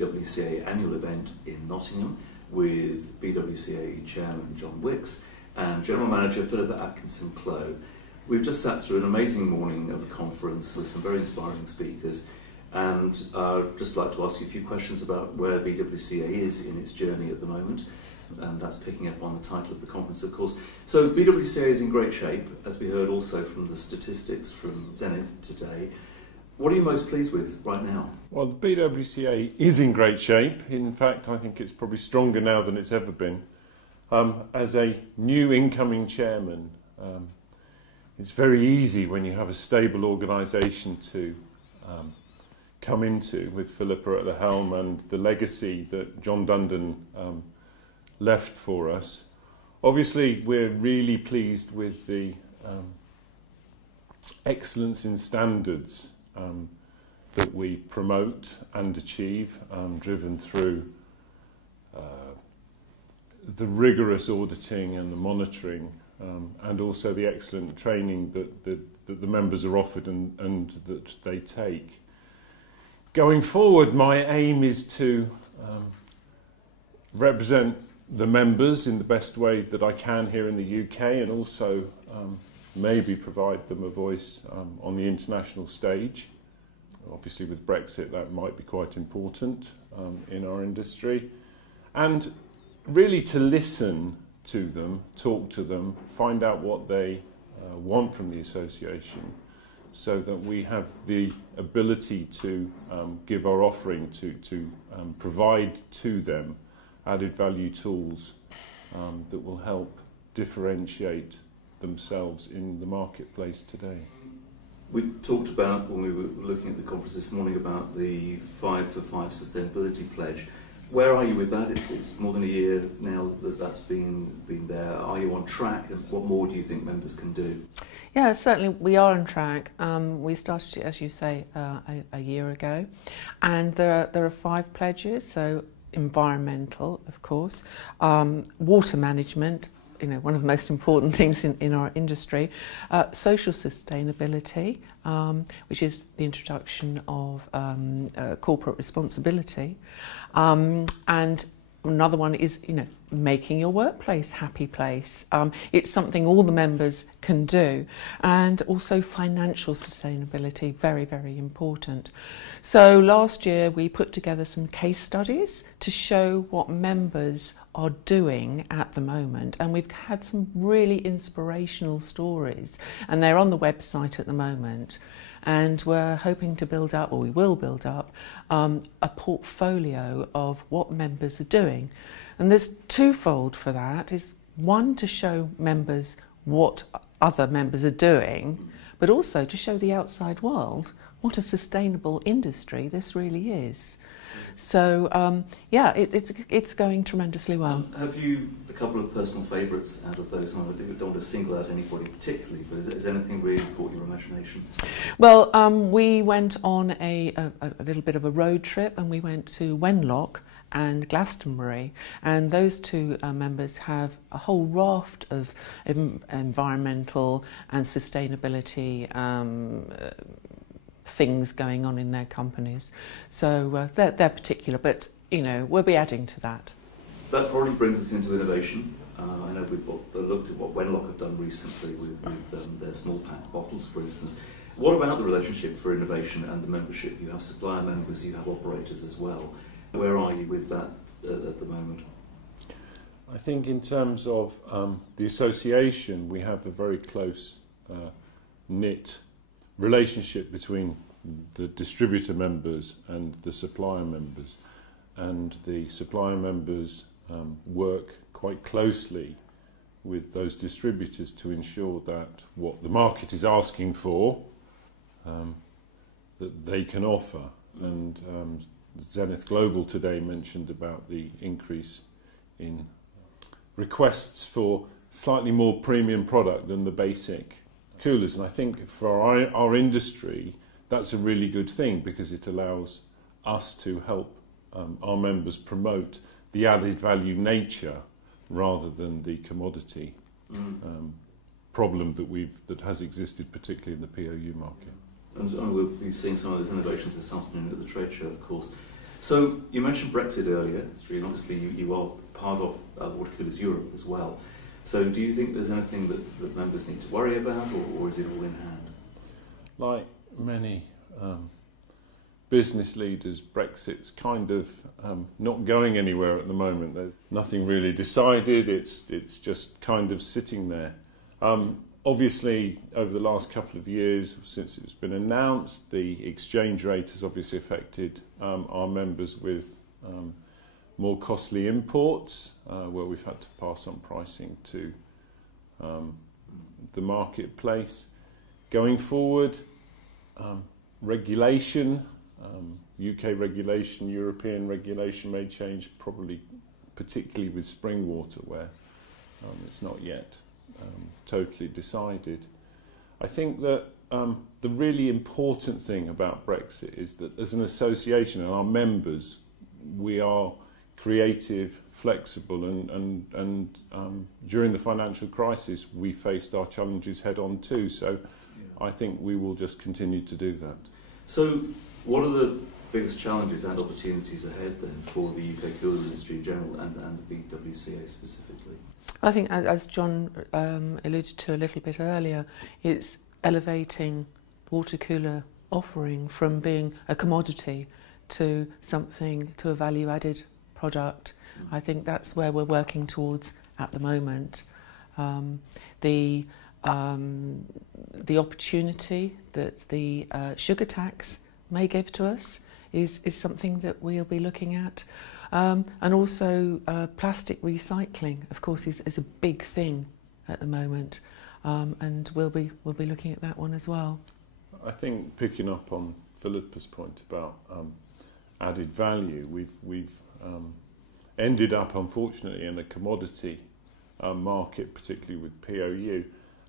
BWCA annual event in Nottingham with BWCA Chairman John Wicks and General Manager Philippa Atkinson-Clough. We've just sat through an amazing morning of a conference with some very inspiring speakers, and I'd just like to ask you a few questions about where BWCA is in its journey at the moment, and that's picking up on the title of the conference, of course. So BWCA is in great shape, as we heard also from the statistics from Zenith today. What are you most pleased with right now? Well, the BWCA is in great shape. In fact, I think it's probably stronger now than it's ever been. As a new incoming chairman, it's very easy when you have a stable organisation to come into, with Philippa at the helm and the legacy that John Dundon left for us. Obviously, we're really pleased with the excellence in standards that we promote and achieve, driven through the rigorous auditing and the monitoring, and also the excellent training that the members are offered and that they take. Going forward, my aim is to represent the members in the best way that I can here in the UK, and also maybe provide them a voice on the international stage. Obviously with Brexit that might be quite important in our industry. And really to listen to them, talk to them, find out what they want from the association, so that we have the ability to give our offering to provide to them added value tools that will help differentiate themselves in the marketplace today. We talked about, when we were looking at the conference this morning, about the 5 for 5 sustainability pledge. Where are you with that? It's more than a year now that that's been there. Are you on track? And what more do you think members can do? Yeah, certainly we are on track. We started it, as you say, a year ago, and there are 5 pledges. So environmental, of course, water management, one of the most important things in our industry, social sustainability, which is the introduction of corporate responsibility, and another one is, making your workplace happy place. It's something all the members can do, and also financial sustainability, very, very important. So last year we put together some case studies to show what members are doing at the moment, and we've had some really inspirational stories, and they're on the website at the moment. And we're hoping to build up, or we will build up, a portfolio of what members are doing. And there's twofold for that. Is one, to show members what other members are doing, but also to show the outside world what a sustainable industry this really is. So yeah, it's going tremendously well. Have you a couple of personal favourites out of those? I don't want to single out anybody particularly, but is anything really caught your imagination? Well, we went on a little bit of a road trip, and we went to Wenlock and Glastonbury, and those two members have a whole raft of environmental and sustainability things going on in their companies. So they're particular, but we'll be adding to that. That probably brings us into innovation. I know we've looked at what Wenlock have done recently with their small pack bottles, for instance. What about the relationship for innovation and the membership? You have supplier members, you have operators as well. Where are you with that at the moment? I think in terms of the association, we have a very close knit relationship between the distributor members and the supplier members, and the supplier members work quite closely with those distributors to ensure that what the market is asking for, that they can offer. And Zenith Global today mentioned about the increase in requests for slightly more premium product than the basic coolers, and I think for our industry that's a really good thing, because it allows us to help our members promote the added value nature rather than the commodity problem that has existed particularly in the POU market. And we'll be seeing some of those innovations this afternoon at the trade show, of course. So you mentioned Brexit earlier, and obviously you are part of Water Coolers Europe as well. So do you think there's anything that members need to worry about, or is it all in hand? Like many business leaders, Brexit's kind of not going anywhere at the moment. There's nothing really decided. It's just kind of sitting there. Obviously, over the last couple of years, since it's been announced, the exchange rate has obviously affected our members with more costly imports, where we've had to pass on pricing to the marketplace. Going forward, regulation, UK regulation, European regulation may change, probably particularly with spring water, where it's not yet totally decided. I think that the really important thing about Brexit is that as an association and our members, we are creative, flexible, and during the financial crisis we faced our challenges head on too, so I think we will just continue to do that. So what are the biggest challenges and opportunities ahead then for the UK cooler industry in general and the BWCA specifically? I think, as John alluded to a little bit earlier, it's elevating water cooler offering from being a commodity to something, to a value-added product. I think that's where we're working towards at the moment. The opportunity that the sugar tax may give to us is something that we'll be looking at. And also plastic recycling, of course, is a big thing at the moment, and we'll be looking at that one as well. I think picking up on Philippa's point about added value, we've ended up unfortunately in a commodity market, particularly with POU,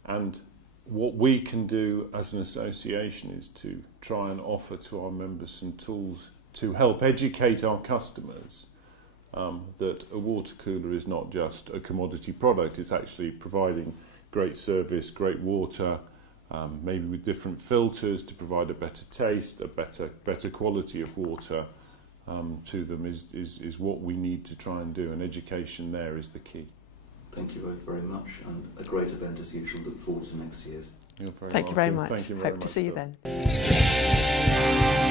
and what we can do as an association is to try and offer to our members some tools to help educate our customers that a water cooler is not just a commodity product, it's actually providing great service, great water, maybe with different filters to provide a better taste, a better quality of water to them is what we need to try and do, and education there is the key. Thank you both very much, and a great event as usual. Look forward to next year's. You're very Thank you very welcome. much. Thank you very Hope much, to see you Bill. then.